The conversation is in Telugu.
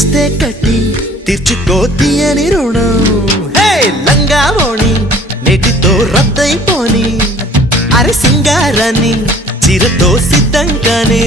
పిలిస్తే కట్టి తీర్చుకో తీయని రుణం. హే లంగావోణి నేటితో రద్దయిపోని, అరే సింగారాన్ని చిరతో సిద్ధంగానే.